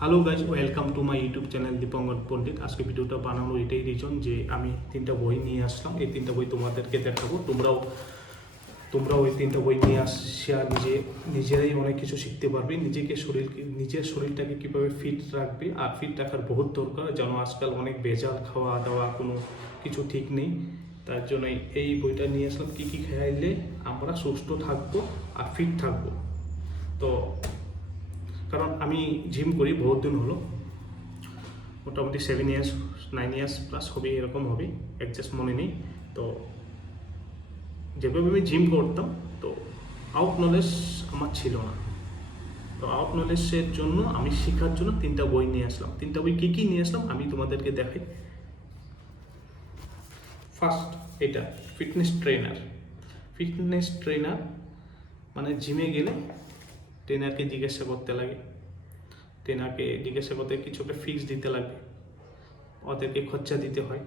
Hello guys, welcome to my YouTube channel Dipankar Pandit. আজকে ভিডিওটা বানানোর এটাই রিজন যে আমি 3টা বই নিয়ে আসলাম। এই 3টা বই তোমাদেরকে দেখাবো। তোমরাও এই 3টা বই নিয়ে আসিয়া নিজেরাই অনেক কিছু শিখতে পারবে। নিজের শরীরটাকে কীভাবে ফিট রাখবে, আর ফিট রাখার বহুত দরকার। যেন আজকাল অনেক ভেজাল খাওয়া দাওয়া, কোনো কিছু ঠিক নেই। তার জন্য এই বইটা নিয়ে আসলাম, কী কী খাইলে আমরা সুস্থ থাকবো আর ফিট থাকবো। তো কারণ আমি জিম করি বহুত দিন হলো, মোটামুটি 7 ইয়ার্স 9 ইয়ার্স প্লাস হবে, এরকম হবে, একজাস্ট মনে নেই। তো যেভাবে আমি জিম করতাম, তো আউট নলেজ আমার ছিল না। তো আউট নলেজের জন্য আমি শেখার জন্য 3টা বই নিয়ে আসলাম। 3টা বই কী কী নিয়ে আসলাম আমি তোমাদেরকে দেখাই। ফার্স্ট, এটা ফিটনেস ট্রেনার মানে জিমে গেলে ট্রেনারকে জিজ্ঞাসা করতে লাগে, কিছু একটা ফিক্স দিতে লাগবে, ওদেরকে খরচা দিতে হয়।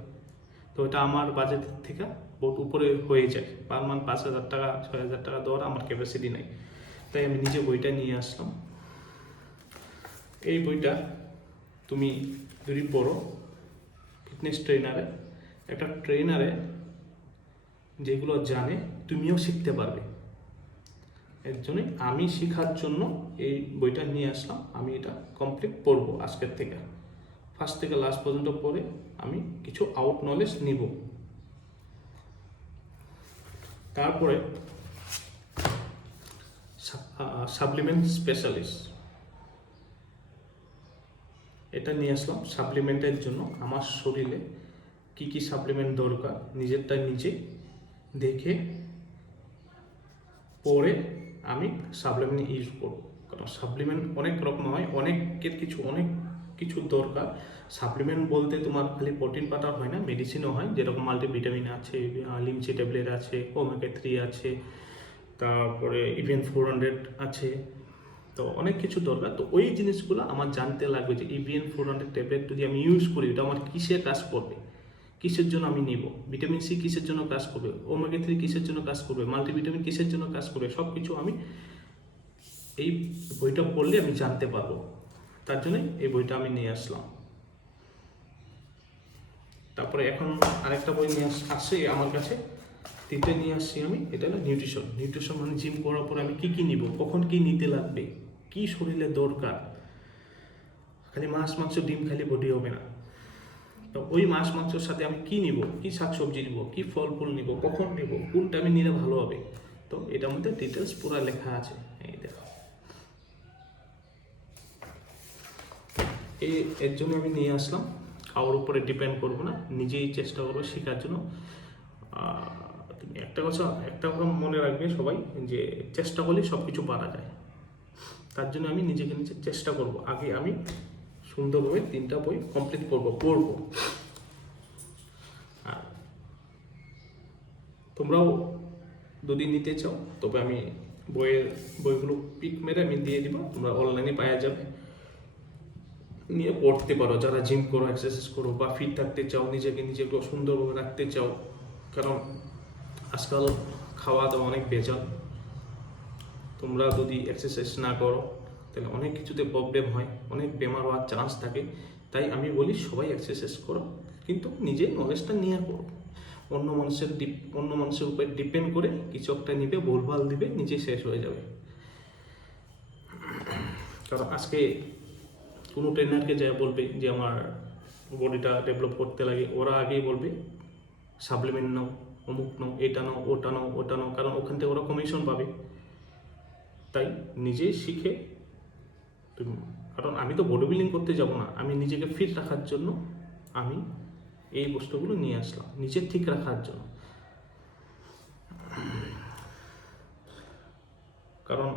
তো এটা আমার বাজেট থেকে বহুত উপরে হয়ে যায়। পার মান্থ 5,000 টাকা 6,000 টাকা দেওয়ার আমার ক্যাপাসিটি নাই। তাই আমি নিজে বইটা নিয়ে আসলাম। এই বইটা তুমি যদি পড়ো, ফিটনেস ট্রেনারে যেগুলো জানে তুমিও শিখতে পারবে। এর জন্যই আমি শেখার জন্য এই বইটা নিয়ে আসলাম। আমি এটা কমপ্লিট পড়বো আজকের থেকে, ফার্স্ট থেকে লাস্ট পর্যন্ত পড়ে আমি কিছু আউট নলেজ নিব। তারপরে সাপ্লিমেন্ট স্পেশালিস্ট, এটা নিয়ে আসলাম সাপ্লিমেন্টের জন্য। আমার শরীরে কি কি সাপ্লিমেন্ট দরকার নিজেরটা নিজে দেখে পরে আমি সাপ্লিমেন্ট ইউজ করব। কারণ সাপ্লিমেন্ট অনেক রকম হয়, অনেক কিছু দরকার। সাপ্লিমেন্ট বলতে তোমার খালি প্রোটিন পাউডার হয় না, মেডিসিনও হয়। যেরকম মাল্টিভিটামিন আছে, লিমসি ট্যাবলেট আছে, ওমেগা 3 আছে, তারপরে ইভেন 400 আছে। তো অনেক কিছু দরকার। তো ওই জিনিসগুলো আমার জানতে লাগবে যে ইভিএন 400 ট্যাবলেট যদি আমি ইউজ করি, এটা আমার কিসে কাজ করবে, কিসের জন্য আমি নিব, ভিটামিন সি কিসের জন্য কাজ করবে, ওমেগা 3 কিসের জন্য কাজ করবে, মাল্টিভিটামিন কিসের জন্য কাজ করবে, সব কিছু আমি এই বইটা পড়লে আমি জানতে পারবো। তার জন্যই এই বইটা আমি নিয়ে আসলাম। তারপরে এখন আরেকটা বই নিয়ে আসছে আমার কাছে, 3টে নিয়ে আসছি আমি। এটা হলো নিউট্রিশন মানে জিম করার পর আমি কী কী নিব, কখন কী নিতে লাগবে, কী শরীরে দরকার। খালি মাছ মাংস ডিম খালি বডি হবে না। তো ওই মাছ মাংসের সাথে আমি কী নিব, কী শাকসবজি নিব, কী ফল ফুল নিব, কখন নিব, কোন টাইমে নিলে ভালো হবে। তো এটার মধ্যে ডিটেলস পুরো লেখা আছে। এই দেখো, এর জন্য আমি নিয়ে আসলাম। কারোর উপরে ডিপেন্ড করবো না, নিজেই চেষ্টা করবো শেখার জন্য। তুমি একটা কথা মনে রাখবে সবাই, যে চেষ্টা করলে সব কিছু পারা যায়। তার জন্য আমি নিজে চেষ্টা করব। আগে আমি সুন্দরভাবে 3টা বই কমপ্লিট পড়বো। আর তোমরাও যদি নিতে চাও, তবে আমি বইগুলো পিক মেরে আমি দিয়ে দিব, তোমরা অনলাইনে পাওয়া যাবে, নিয়ে পড়তে পারো। যারা জিম করো, এক্সারসাইজ করো, বা ফিট থাকতে চাও, নিজেকে সুন্দরভাবে রাখতে চাও। কারণ আজকাল খাওয়া দাওয়া অনেক ভেজাল। তোমরা যদি এক্সারসাইজ না করো তাহলে অনেক কিছুতে প্রবলেম হয়, অনেক বেমার হওয়ার চান্স থাকে। তাই আমি বলি সবাই এক্সারসাইজ করো, কিন্তু নিজের নলেজটা নিয়ে করো। অন্য মানুষের উপর ডিপেন্ড করে কিছু একটা নিবে, ভুলভাল দিবে, নিজে শেষ হয়ে যাবে। কারণ আজকে কোনো ট্রেনারকে যা বলবে যে আমার বডিটা ডেভেলপ করতে লাগে, ওরা আগেই বলবে সাপ্লিমেন্ট নাও, অমুক নাও, এটা নাও, ওটা নাও। কারণ ওখান থেকে ওরা কমিশন পাবে। তাই নিজেই শিখে তুমি, কারণ আমি তো বডি বিল্ডিং করতে যাব না, আমি নিজেকে ফিট রাখার জন্য আমি এই বস্তুগুলো নিয়ে আসলাম, নিজে ঠিক রাখার জন্য। কারণ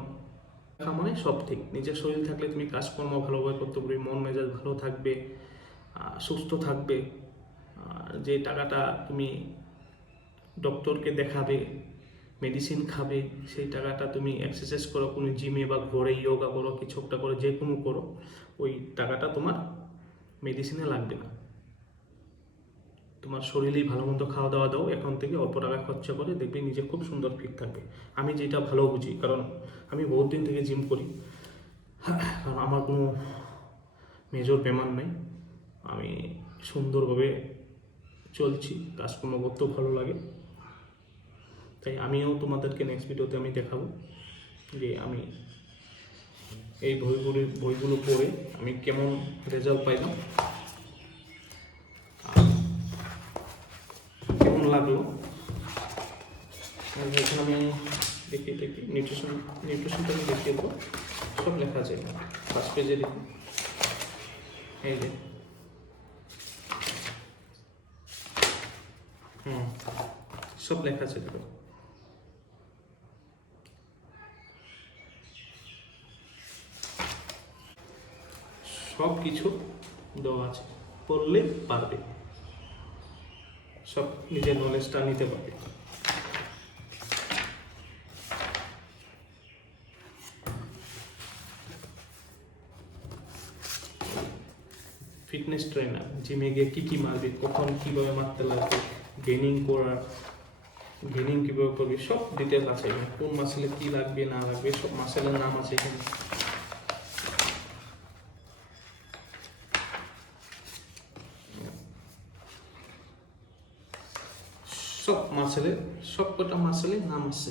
মানে সব ঠিক, নিজের শরীর থাকলে তুমি কাজকর্ম ভালোভাবে করতে পারবে, মন মেজাজ ভালো থাকবে, সুস্থ থাকবে। যে টাকাটা তুমি ডক্টরকে দেখাবে, মেডিসিন খাবে, সেই টাকাটা তুমি এক্সারসাইজ করো, কোনো জিমে বা ঘরে যোগা করো, কিছু একটা করো, যে কোনো করো, ওই টাকাটা তোমার মেডিসিনে লাগবে না। তোমার শরীরেই ভালো মন্দ খাওয়া দাওয়া দাও, এখন থেকে অল্প টাকা খরচা করে দেখবে নিজে খুব সুন্দর ফিট থাকবে। আমি যেটা ভালো বুঝি, কারণ আমি বহুত দিন থেকে জিম করি। কারণ আমার কোনো মেজর বেমার নেই, আমি সুন্দরভাবে চলছি, কাজকর্ম করতেও ভালো লাগে। তাই আমিও তোমাদেরকে নেক্সট ভিডিওতে আমি দেখাবো যে আমি এই বইগুলো পড়ে আমি কেমন রেজাল্ট পাইলাম, আর কেমন লাগলো। আর এখানে আমি দেখি নিউট্রিশনটা আমি দেখিয়ে দেবো, সব লেখা আছে এখানে। ফার্স্ট পেজে দেখুন, এই যে সব লেখা আছে দেখো। সব কিছু দেওয়া আছে, পড়লে পারবে, সব নিজের নলেজটা নিতে পারবে। ফিটনেস ট্রেনার, জিমে গিয়ে কী মারবে, কখন কীভাবে মারতে লাগবে, গেনিং কীভাবে করবে, সব ডিটেল আছে এখানে। কোন মাসেলে কী লাগবে না লাগবে, সব মাসেলের নাম আছে এখানে। সব কটা মাসেলের নাম আছে,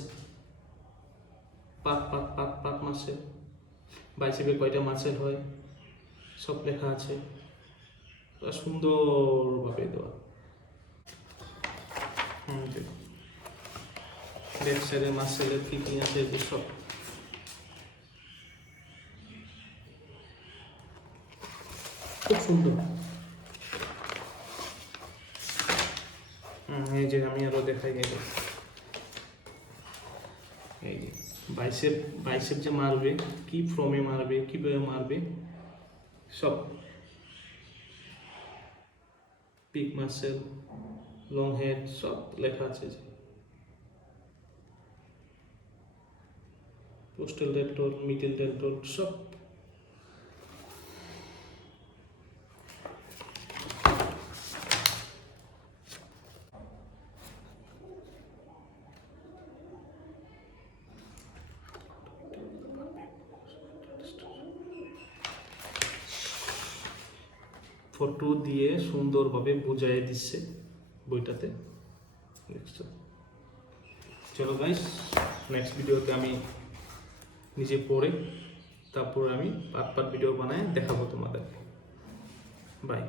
পাত মাসেল, বাইসেপে কয়টা মাসেল হয়, সব লেখা আছে, সুন্দরভাবে দেওয়া। লেফট সাইডে মাসেলের কী আছে, সব খুব সুন্দর। এই যে আমি আরো দেখাই গেল, এই যে বাইসেপ যে মারবে, কি ফ্রমে মারবে, কিভাবে মারবে, সব পিক মাসেল, লং হেড, সব লেখা আছে। যে পোস্টাল ডেল্টর, মিডল ডেল্টর, সব ফটো দিয়ে সুন্দরভাবে বুঝাই দিচ্ছে বইটাতে। চলো গাইস, নেক্সট ভিডিওতে আমি নিজে পড়ে তারপর আমি পার্ট ভিডিও বানায় দেখাবো তোমাদেরকে। বাই।